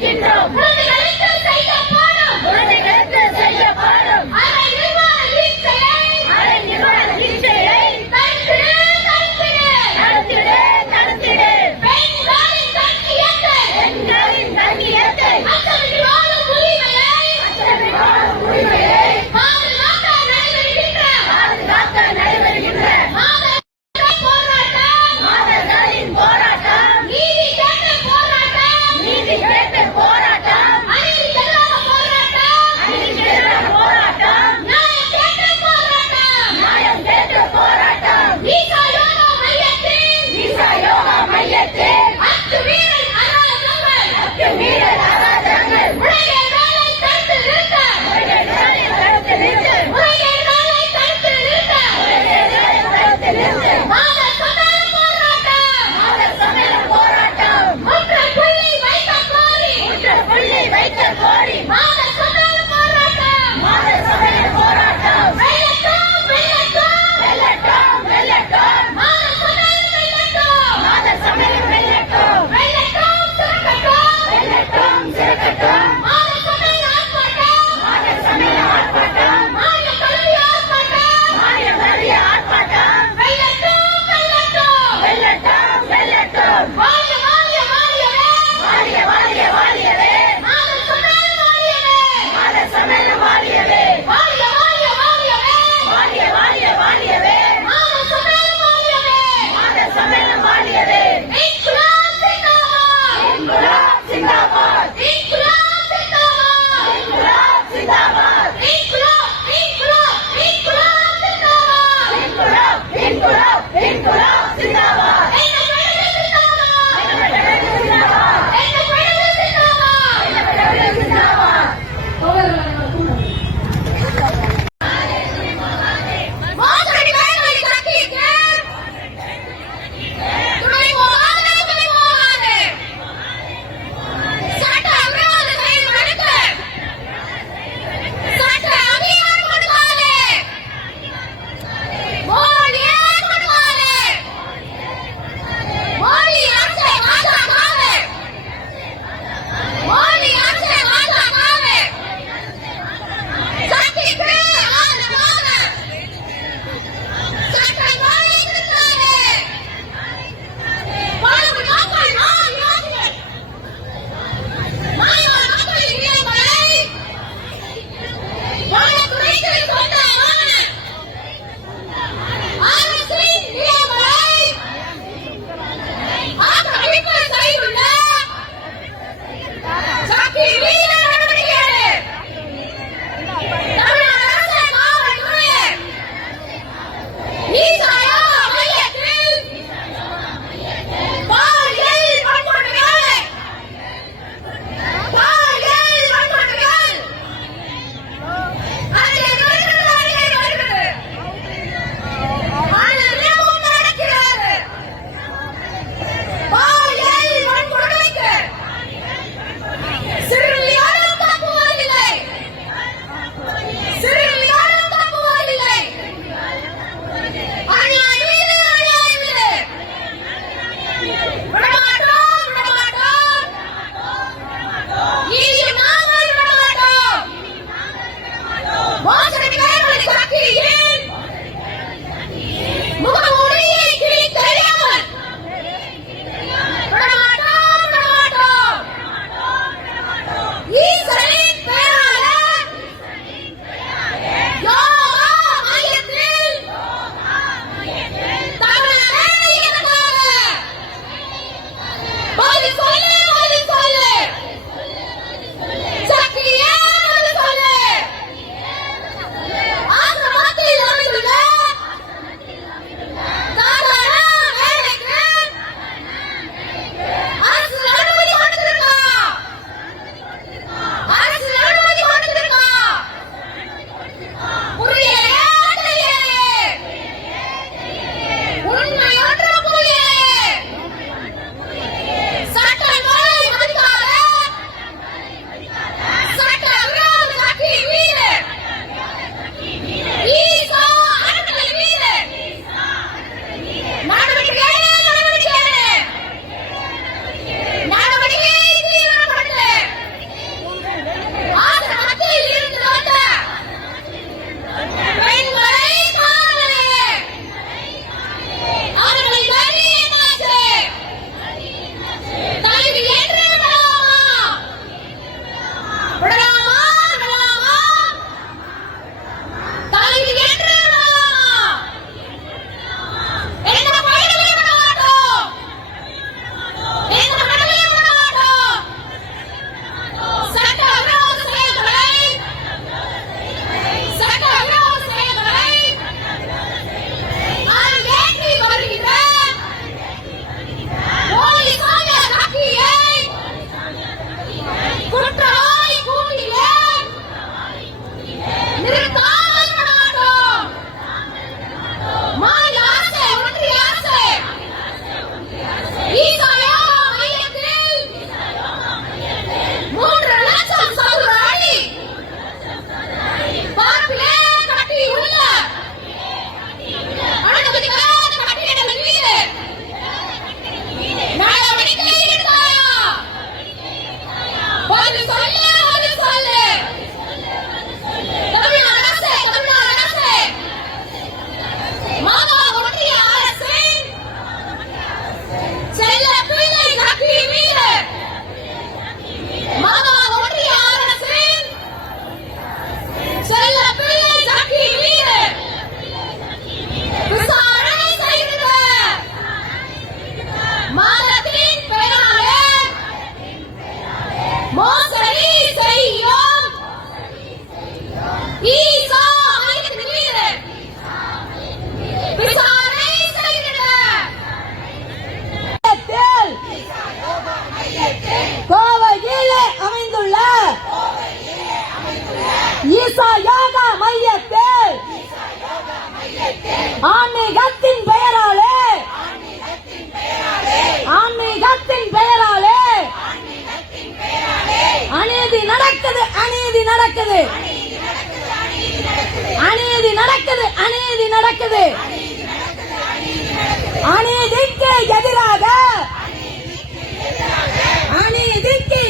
Kid Rock! ஈசா யோகா மையத்தில் ஆன்மீகத்தின் பெயராலே. ஆன்மீகத்தின் பெயராலே. அநீதி நடக்குது அநீதி நடக்குது. அநீதி நடக்குது அநீதி நடக்குது. அநீதிக்கு எதிராக. அநீதிக்கு